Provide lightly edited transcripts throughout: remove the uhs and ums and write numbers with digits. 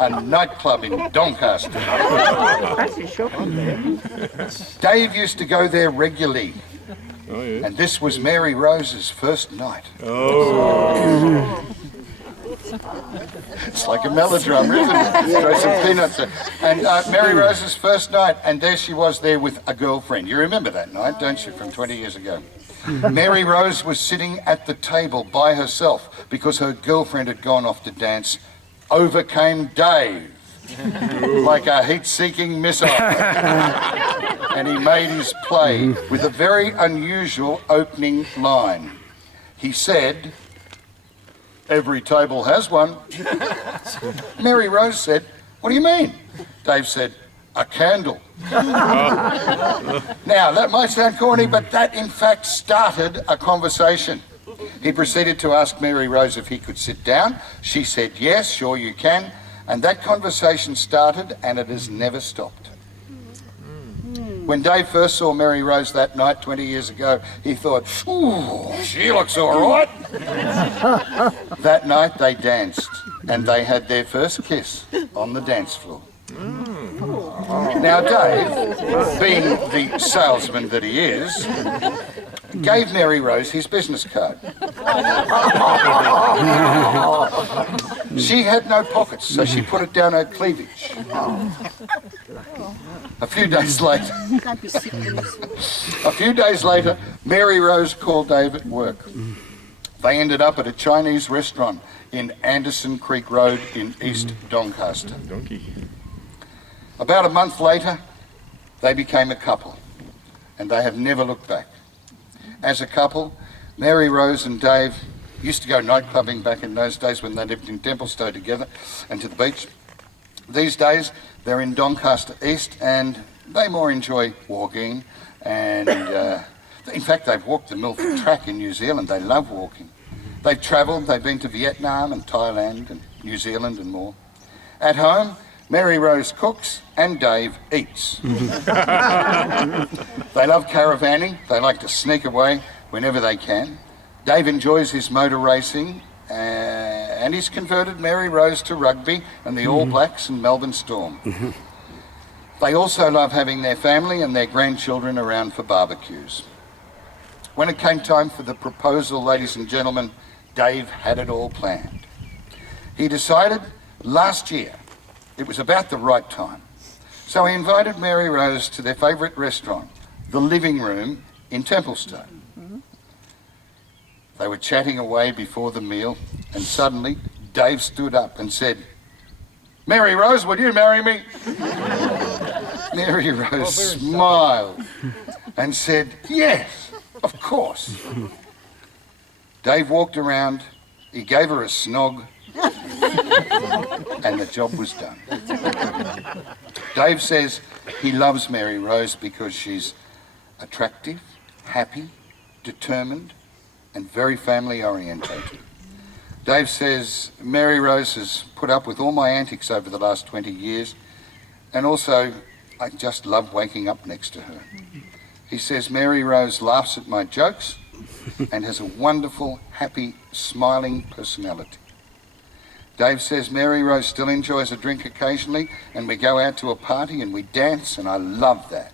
a nightclub in Doncaster. That's a shocking thing. Dave used to go there regularly. Oh, yeah. And this was Mary Rose's first night. Oh. It's like a melodrama, isn't it? Throw some peanuts in. And Mary Rose's first night, and there she was there with a girlfriend. You remember that night, don't you, from 20 years ago? Mary Rose was sitting at the table by herself because her girlfriend had gone off to dance. Over came Dave, like a heat-seeking missile. And he made his play with a very unusual opening line. He said, "Every table has one." Mary Rose said, "What do you mean?" Dave said, "A candle." Now, that might sound corny, but that in fact started a conversation. He proceeded to ask Mary Rose if he could sit down. She said, "Yes, sure you can." And that conversation started, and it has never stopped. When Dave first saw Mary Rose that night 20 years ago, he thought, "Ooh, she looks all right." That night they danced, and they had their first kiss on the dance floor. Now Dave, being the salesman that he is, gave Mary Rose his business card. She had no pockets, so she put it down her cleavage. A few days later, Mary Rose called Dave at work. They ended up at a Chinese restaurant in Anderson Creek Road in East Doncaster. About a month later, they became a couple, and they have never looked back. As a couple, Mary Rose and Dave used to go night clubbing back in those days when they lived in Templestowe together and to the beach. These days, they're in Doncaster East, and they more enjoy walking, and in fact, they've walked the Milford Track in New Zealand. They love walking. They've travelled, they've been to Vietnam and Thailand and New Zealand and more. At home, Mary Rose cooks and Dave eats. They love caravanning. They like to sneak away whenever they can. Dave enjoys his motor racing, and he's converted Mary Rose to rugby and the All Blacks and Melbourne Storm. They also love having their family and their grandchildren around for barbecues. When it came time for the proposal, ladies and gentlemen, Dave had it all planned. He decided last year it was about the right time. So he invited Mary Rose to their favourite restaurant, the Living Room in Templestowe. They were chatting away before the meal, and suddenly Dave stood up and said, "Mary Rose, will you marry me?" Mary Rose smiled and said, "Yes, of course." Dave walked around, he gave her a snog, and the job was done. Dave says he loves Mary Rose because she's attractive, happy, determined, and very family orientated. Dave says Mary Rose has put up with all my antics over the last 20 years, and also I just love waking up next to her. He says Mary Rose laughs at my jokes and has a wonderful, happy, smiling personality. Dave says Mary Rose still enjoys a drink occasionally, and we go out to a party and we dance, and I love that.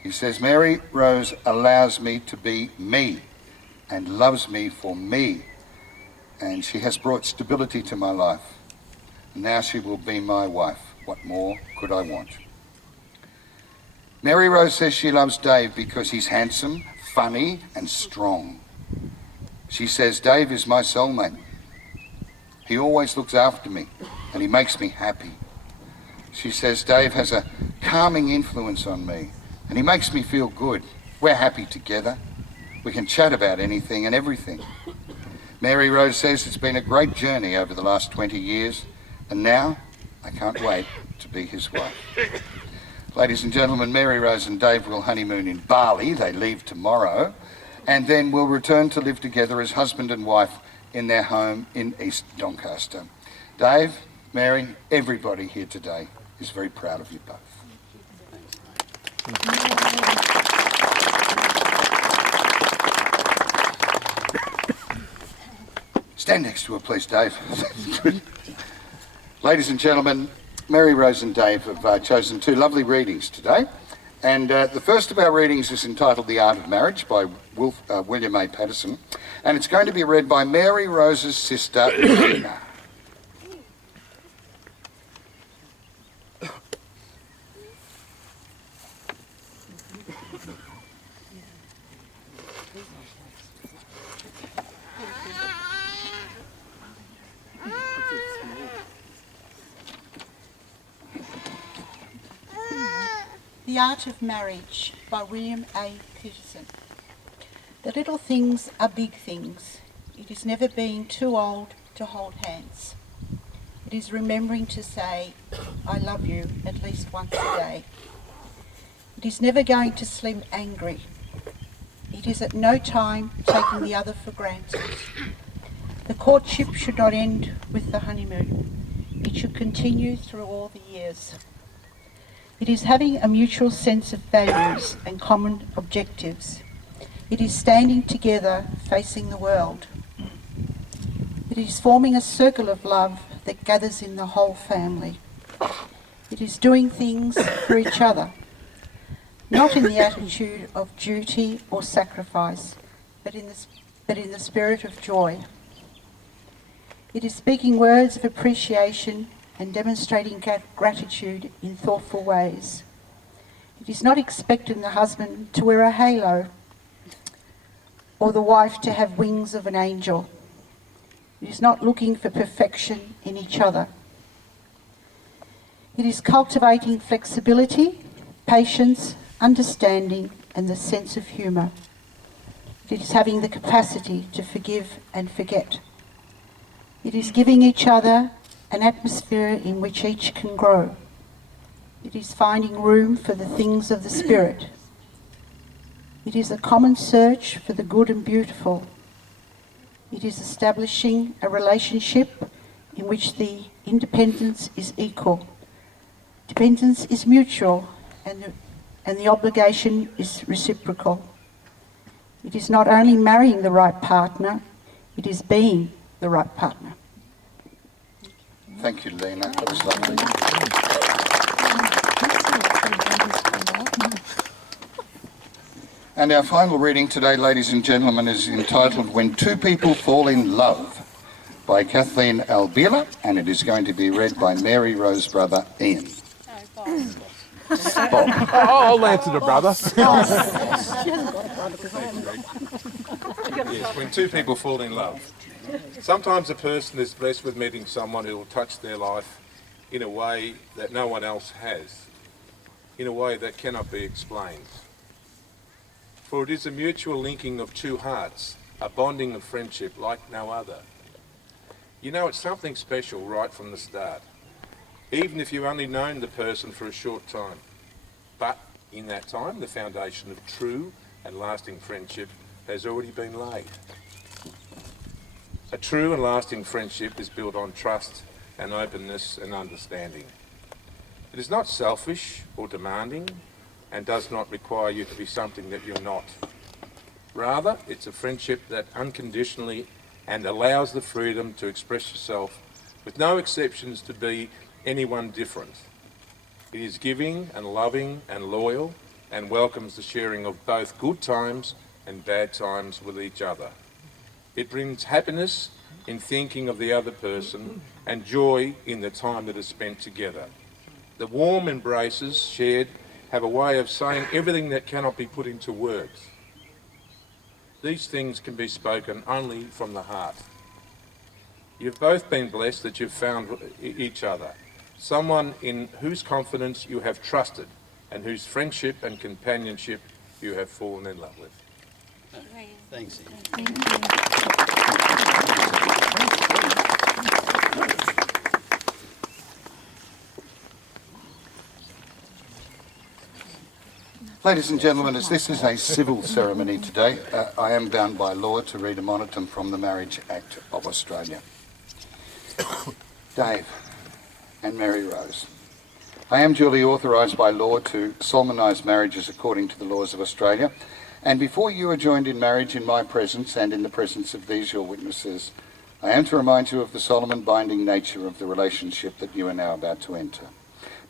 He says Mary Rose allows me to be me and loves me for me, and she has brought stability to my life. Now she will be my wife. What more could I want? Mary Rose says she loves Dave because he's handsome, funny, and strong. She says Dave is my soulmate. He always looks after me, and he makes me happy. She says Dave has a calming influence on me, and he makes me feel good. We're happy together. We can chat about anything and everything. Mary Rose says it's been a great journey over the last 20 years, and now I can't wait to be his wife. Ladies and gentlemen, Mary Rose and Dave will honeymoon in Bali. They leave tomorrow, and then will return to live together as husband and wife in their home in East Doncaster. Dave, Mary, everybody here today is very proud of you both. Stand next to her, please, Dave. Ladies and gentlemen, Mary, Rose and Dave have chosen two lovely readings today. And the first of our readings is entitled The Art of Marriage by William A. Patterson. And it's going to be read by Mary Rose's sister, Lena. The Art of Marriage by William A. Patterson. The little things are big things. It is never being too old to hold hands. It is remembering to say, I love you at least once a day. It is never going to sleep angry. It is at no time taking the other for granted. The courtship should not end with the honeymoon. It should continue through all the years. It is having a mutual sense of values and common objectives. It is standing together facing the world. It is forming a circle of love that gathers in the whole family. It is doing things for each other, not in the attitude of duty or sacrifice, but in the spirit of joy. It is speaking words of appreciation and demonstrating gratitude in thoughtful ways. It is not expecting the husband to wear a halo or the wife to have wings of an angel. It is not looking for perfection in each other. It is cultivating flexibility, patience, understanding, and the sense of humour. It is having the capacity to forgive and forget. It is giving each other an atmosphere in which each can grow. It is finding room for the things of the Spirit. It is a common search for the good and beautiful. It is establishing a relationship in which the independence is equal. Dependence is mutual and the obligation is reciprocal. It is not only marrying the right partner, it is being the right partner. Thank you, Lena. That was lovely. And our final reading today, ladies and gentlemen, is entitled When Two People Fall in Love by Kathleen Albila, and it is going to be read by Mary Rose's brother, Ian. Bob. I'll answer the brother. Yes, when two people fall in love. Sometimes a person is blessed with meeting someone who will touch their life in a way that no one else has, in a way that cannot be explained. For it is a mutual linking of two hearts, a bonding of friendship like no other. You know, it's something special right from the start, even if you've only known the person for a short time. But in that time, the foundation of true and lasting friendship has already been laid. A true and lasting friendship is built on trust and openness and understanding. It is not selfish or demanding and does not require you to be something that you're not. Rather, it's a friendship that unconditionally and allows the freedom to express yourself with no exceptions to be anyone different. It is giving and loving and loyal and welcomes the sharing of both good times and bad times with each other. It brings happiness in thinking of the other person and joy in the time that is spent together. The warm embraces shared have a way of saying everything that cannot be put into words. These things can be spoken only from the heart. You've both been blessed that you've found each other, someone in whose confidence you have trusted and whose friendship and companionship you have fallen in love with. Thanks, Ian. Ladies and gentlemen, as this is a civil ceremony today, I am bound by law to read a monitum from the Marriage Act of Australia. Dave and Mary Rose, I am duly authorised by law to solemnise marriages according to the laws of Australia, and before you are joined in marriage in my presence and in the presence of these your witnesses, I am to remind you of the solemn and binding nature of the relationship that you are now about to enter.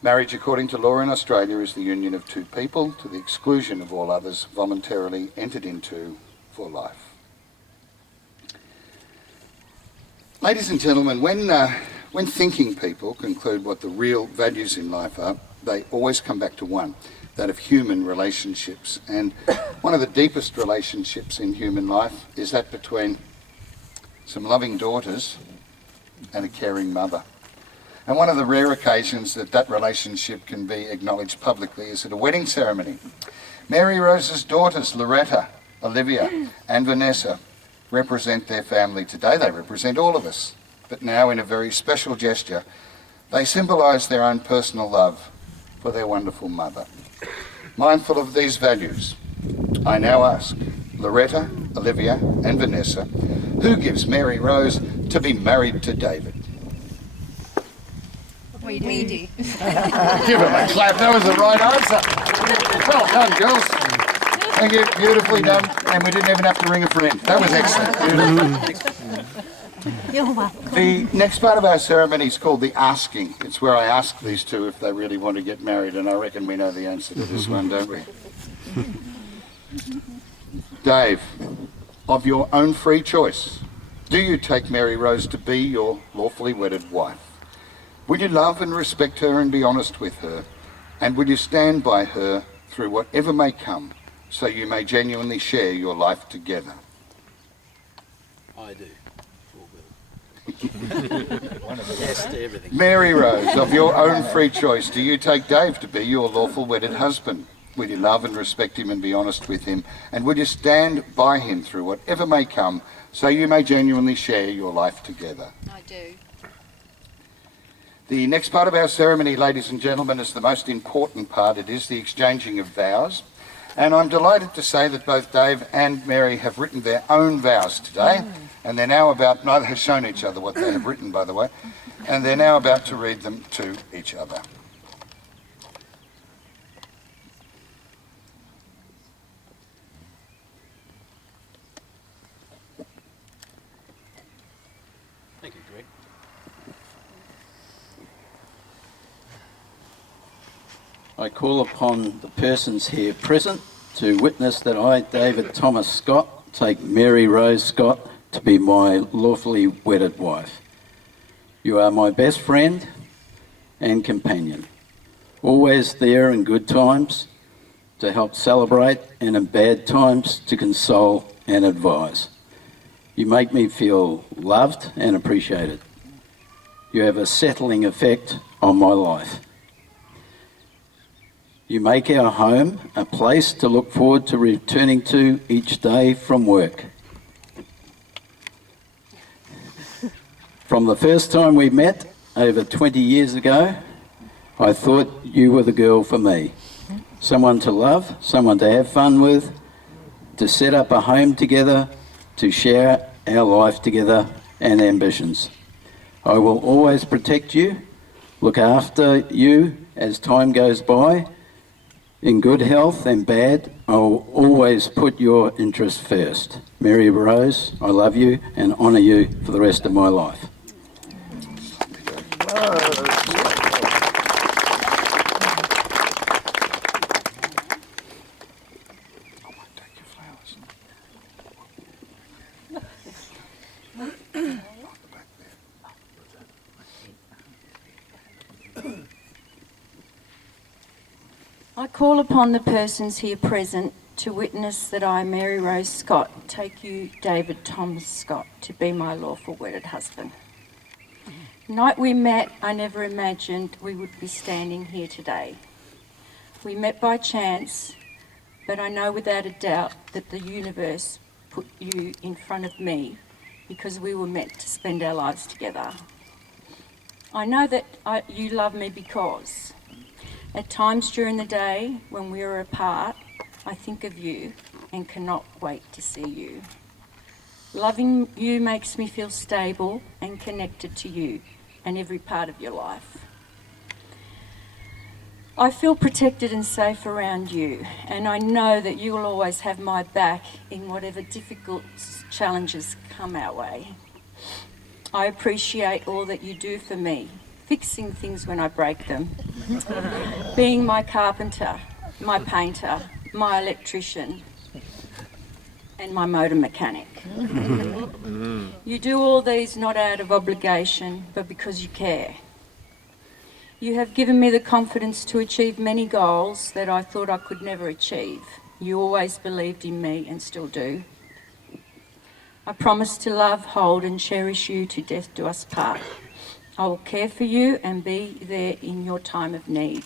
Marriage, according to law in Australia, is the union of two people to the exclusion of all others voluntarily entered into for life. Ladies and gentlemen, when thinking people conclude what the real values in life are, they always come back to one, that of human relationships. And one of the deepest relationships in human life is that between some loving daughters and a caring mother. And one of the rare occasions that that relationship can be acknowledged publicly is at a wedding ceremony. Mary Rose's daughters, Loretta, Olivia and Vanessa, represent their family today. They represent all of us. But now, in a very special gesture, they symbolise their own personal love for their wonderful mother. Mindful of these values, I now ask Loretta, Olivia and Vanessa, who gives Mary Rose to be married to David? We do. Give him a clap, that was the right answer. Well done, girls. Thank you, beautifully done. And we didn't even have to ring a friend. That was excellent. You're welcome. The next part of our ceremony is called the asking. It's where I ask these two if they really want to get married, and I reckon we know the answer to this one, don't we? Dave, of your own free choice, do you take Mary Rose to be your lawfully wedded wife? Will you love and respect her and be honest with her? And will you stand by her through whatever may come, so you may genuinely share your life together? I do. Yes to everything. Mary Rose, of your own free choice, do you take Dave to be your lawful wedded husband? Will you love and respect him and be honest with him? And will you stand by him through whatever may come, so you may genuinely share your life together? I do. The next part of our ceremony, ladies and gentlemen, is the most important part. It is the exchanging of vows. And I'm delighted to say that both Dave and Mary have written their own vows today. And they're now about, neither has shown each other what they have written, by the way, and they're now about to read them to each other. Thank you, Greg. I call upon the persons here present to witness that I, David Thomas Scott, take Mary Rose Scott to be my lawfully wedded wife. You are my best friend and companion, always there in good times to help celebrate and in bad times to console and advise. You make me feel loved and appreciated. You have a settling effect on my life. You make our home a place to look forward to returning to each day from work. From the first time we met over 20 years ago, I thought you were the girl for me. Someone to love, someone to have fun with, to set up a home together, to share our life together and ambitions. I will always protect you, look after you as time goes by. In good health and bad, I will always put your interests first. Mary Rose, I love you and honour you for the rest of my life. I call upon the persons here present to witness that I, Mary Rose Scott, take you, David Thomas Scott, to be my lawful wedded husband. The night we met, I never imagined we would be standing here today. We met by chance, but I know without a doubt that the universe put you in front of me because we were meant to spend our lives together. I know that you love me because at times during the day when we are apart, I think of you and cannot wait to see you. Loving you makes me feel stable and connected to you and every part of your life. I feel protected and safe around you, and I know that you will always have my back in whatever difficult challenges come our way. I appreciate all that you do for me, fixing things when I break them, being my carpenter, my painter, my electrician, and my motor mechanic. You do all these not out of obligation, but because you care. You have given me the confidence to achieve many goals that I thought I could never achieve. You always believed in me and still do. I promise to love, hold and cherish you to death do us part. I will care for you and be there in your time of need.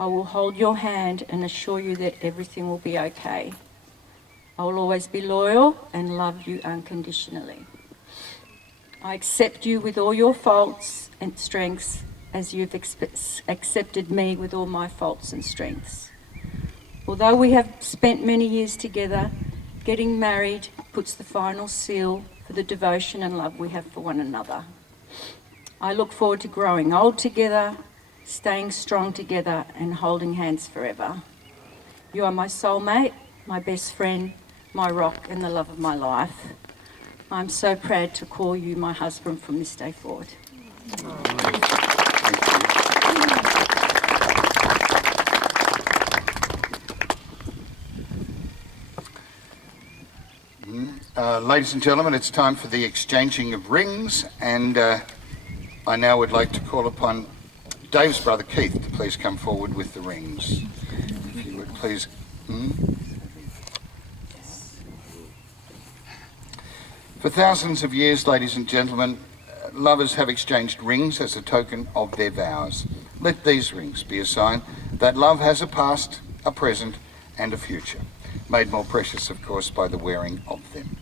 I will hold your hand and assure you that everything will be okay. I will always be loyal and love you unconditionally. I accept you with all your faults and strengths as you've accepted me with all my faults and strengths. Although we have spent many years together, getting married puts the final seal for the devotion and love we have for one another. I look forward to growing old together, staying strong together and holding hands forever. You are my soulmate, my best friend, my rock and the love of my life. I'm so proud to call you my husband from this day forward. Ladies and gentlemen, it's time for the exchanging of rings, and I now would like to call upon Dave's brother Keith to please come forward with the rings. If you would please. For thousands of years, ladies and gentlemen, lovers have exchanged rings as a token of their vows. Let these rings be a sign that love has a past, a present, and a future, made more precious, of course, by the wearing of them.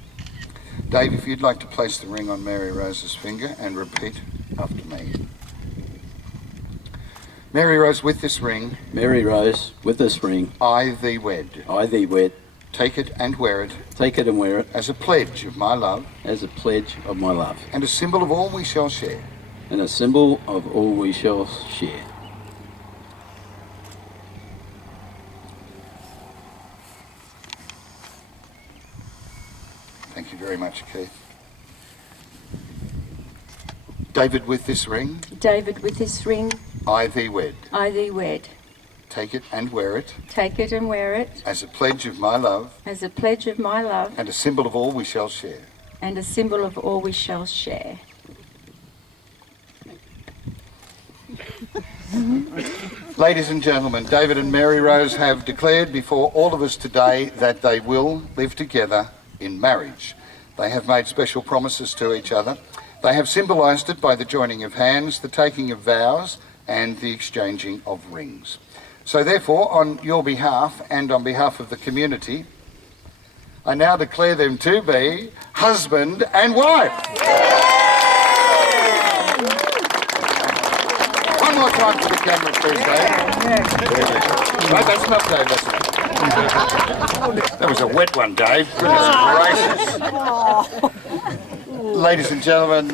Dave, if you'd like to place the ring on Mary Rose's finger and repeat after me. Mary Rose, with this ring, Mary Rose, with this ring, I thee wed. I thee wed. Take it and wear it. Take it and wear it. As a pledge of my love. As a pledge of my love. And a symbol of all we shall share. And a symbol of all we shall share. Thank you very much, Keith. David, with this ring. David, with this ring, I thee wed. I thee wed. Take it and wear it. Take it and wear it. As a pledge of my love. As a pledge of my love. And a symbol of all we shall share. And a symbol of all we shall share. Ladies and gentlemen, David and Mary Rose have declared before all of us today that they will live together in marriage. They have made special promises to each other. They have symbolised it by the joining of hands, the taking of vows, and the exchanging of rings. So therefore, on your behalf and on behalf of the community, I now declare them to be husband and wife. One more time for the camera, please, Dave. Right, that's enough, Dave, that's enough. That was a wet one, Dave. Goodness gracious. Ladies and gentlemen,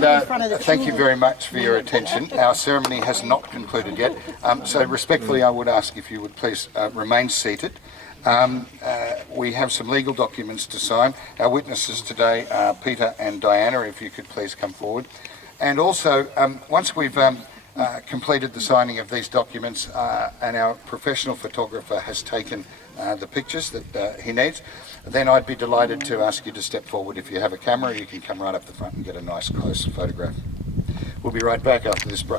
thank you very much for your attention. Our ceremony has not concluded yet, so respectfully I would ask if you would please remain seated. We have some legal documents to sign. Our witnesses today are Peter and Diana, if you could please come forward. And also, once we've completed the signing of these documents and our professional photographer has taken the pictures that he needs, then I'd be delighted to ask you to step forward. If you have a camera, you can come right up the front and get a nice close photograph. We'll be right back after this break.